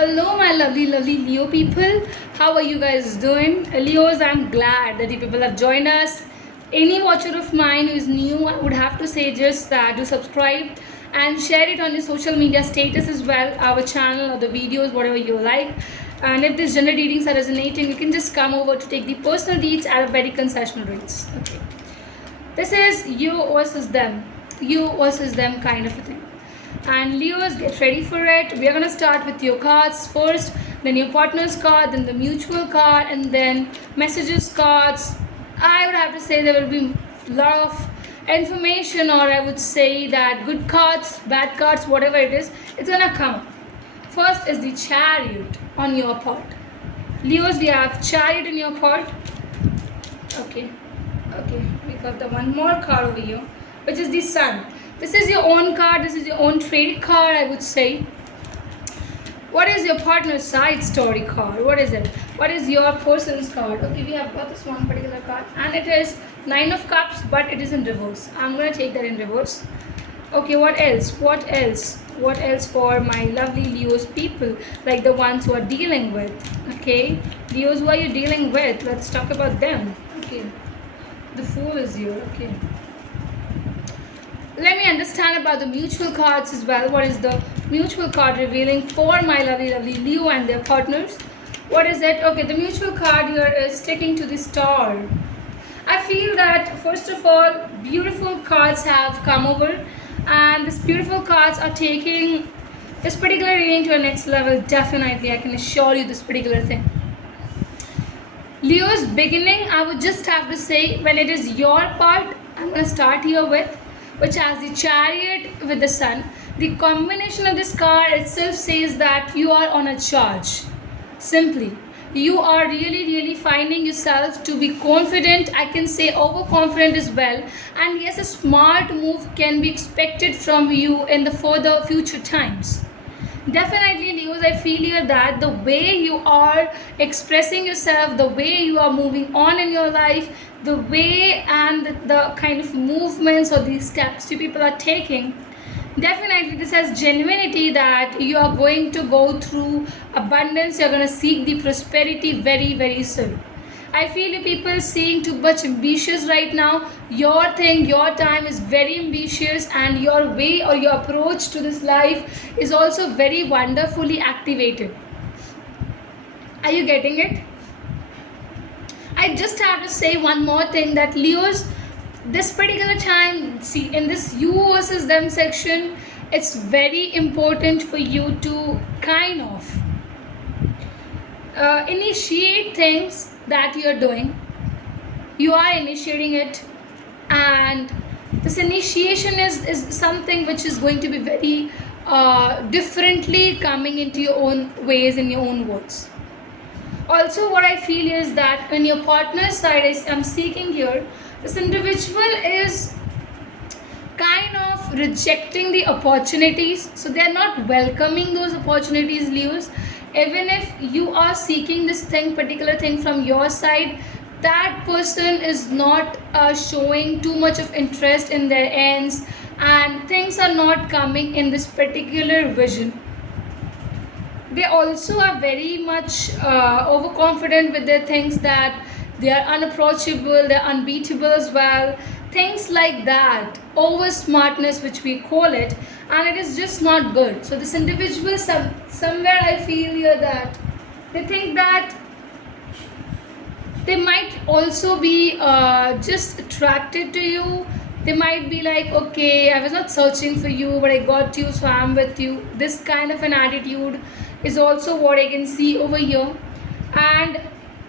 Hello, my lovely Leo people. How are you guys doing? Leos, I'm glad that you people have joined us. Any watcher of mine who is new, I would have to say just that do subscribe and share it on your social media status as well, our channel or the videos, whatever you like. And if these gender readings are resonating, you can just come over to take the personal reads at a very concessional rates. Okay. This is you versus them kind of a thing. And Leos, get ready for it. We are going to start with your cards first, then your partner's card, then the mutual card, and then messages cards. I would have to say there will be a lot of information, or I would say that good cards, bad cards, whatever it is, it's going to come. First is the Chariot on your part. Leos, we have Chariot in your part. Okay, we got the one more card over here, which is the Sun. This is your own card, this is your own trading card, I would say. What is your partner's side story card? What is it? What is your person's card? Okay, we have got this one particular card, and it is Nine of Cups, but it is in reverse. I'm going to take that in reverse. Okay, what else? What else for my lovely Leos people, like the ones who are dealing with? Okay, Leos, who are you dealing with? Let's talk about them. Okay, the Fool is here. Okay, let me understand about the mutual cards as well. What is the mutual card revealing for my lovely Leo and their partners? What is it? Okay, the mutual card here is sticking to the Star. I feel that first of all, beautiful cards have come over, and these beautiful cards are taking this particular reading to a next level. Definitely, I can assure you this particular thing. Leo's beginning, I would just have to say, when it is your part, I'm going to start here with, which has the Chariot with the Sun. The combination of this card itself says that you are on a charge. Simply, you are really finding yourself to be confident. I can say overconfident as well. And yes, a smart move can be expected from you in the further future times. Definitely, Leos, I feel here that the way you are expressing yourself, the way you are moving on in your life, the way and the kind of movements or the steps you people are taking, definitely this has genuinity that you are going to go through abundance. You're going to seek the prosperity very soon. I feel you people seeing too much ambitious right now. Your thing, your time is very ambitious, and your way or your approach to this life is also very wonderfully activated. Are you getting it? I just have to say one more thing, that Leos, this particular time, see, in this you versus them section, it's very important for you to kind of initiate things that you're doing. You are initiating it, and this initiation is something which is going to be very differently coming into your own ways, in your own words. Also, what I feel is that when your partner's side I'm seeking here, this individual is kind of rejecting the opportunities, so they are not welcoming those opportunities, Leos. Even if you are seeking this particular thing from your side, that person is not showing too much of interest in their ends, and things are not coming in this particular vision. They also are very much overconfident with their things, that they are unapproachable, they're unbeatable as well, things like that, over smartness which we call it, and it is just not good. So this individual, somewhere I feel here that they think that they might also be just attracted to you. They might be like, okay, I was not searching for you, but I got you, so I'm with you. This kind of an attitude is also what I can see over here. And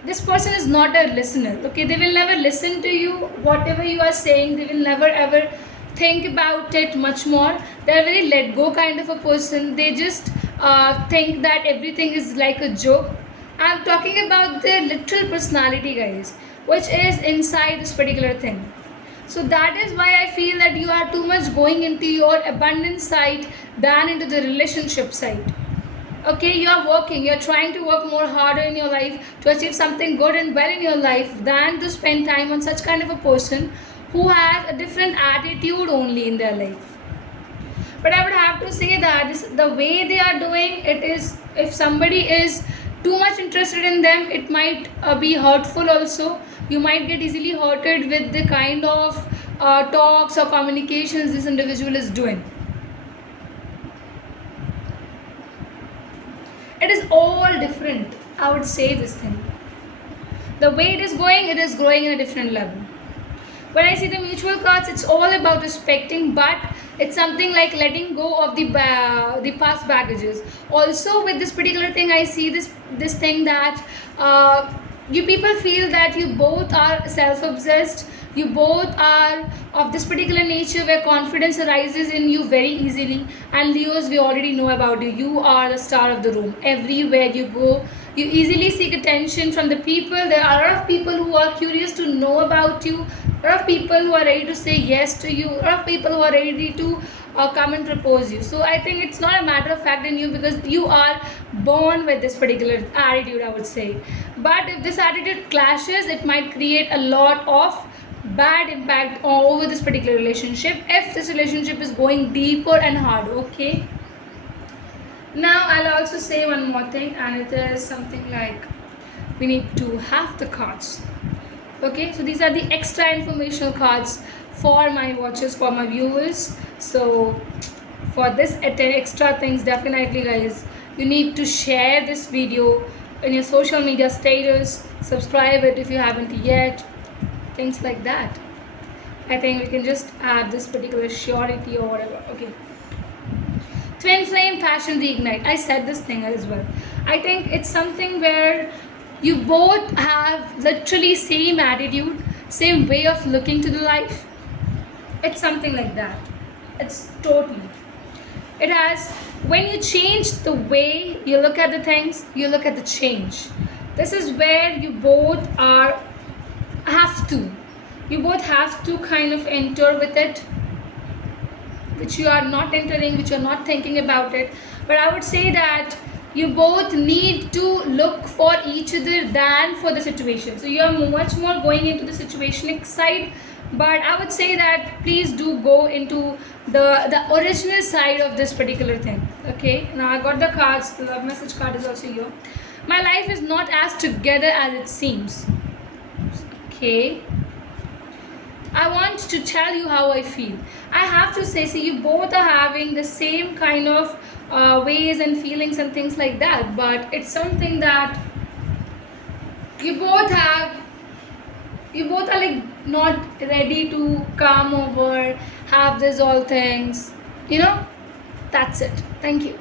this person is not a listener. Okay, they will never listen to you. Whatever you are saying, they will never ever think about it much more. They're a very let go kind of a person. They just think that everything is like a joke. I'm talking about their literal personality, guys, which is inside this particular thing. So that is why I feel that you are too much going into your abundance side than into the relationship side. Okay, you are working, you're trying to work more harder in your life to achieve something good and well in your life than to spend time on such kind of a person who has a different attitude only in their life. But I would have to say that the way they are doing it is, if somebody is too much interested in them, it might be hurtful also. You might get easily hurted with the kind of talks or communications this individual is doing. It is all different, I would say this thing. The way it is growing in a different level. When I see the mutual cards, it's all about respecting, but it's something like letting go of the past baggages. Also, with this particular thing, I see this thing that you people feel that you both are self-obsessed. You both are of this particular nature where confidence arises in you very easily. And Leos, we already know about you. You are the star of the room. Everywhere you go, you easily seek attention from the people. There are a lot of people who are curious to know about you. A lot of people who are ready to say yes to you. A lot of people who are ready to come and propose you. So I think it's not a matter of fact in you, because you are born with this particular attitude, I would say. But if this attitude clashes, it might create a lot of bad impact over this particular relationship if this relationship is going deeper and hard. Okay, now I'll also say one more thing, and it is something like we need to have the cards. Okay, so these are the extra informational cards for my watchers, for my viewers. So for this extra things, definitely guys, you need to share this video in your social media status, subscribe it if you haven't yet, things like that. I think we can just add this particular surety or whatever. Okay, twin flame passion reignite. I said this thing as well. I think it's something where you both have literally same attitude, same way of looking to the life. It's something like that. It's totally, it has, when you change the way you look at the things, you look at the change. This is where you both are have to, you both have to kind of enter with it, which you are not entering, which you are not thinking about it. But I would say that you both need to look for each other than for the situation. So you are much more going into the situation side, but I would say that please do go into the original side of this particular thing. Okay, now I got the cards. The love message card is also here. My life is not as together as it seems. Okay, I want to tell you how I feel. I have to say, see, you both are having the same kind of ways and feelings and things like that, but it's something that you both have, you both are like not ready to come over, have this all things, you know. That's it. Thank you.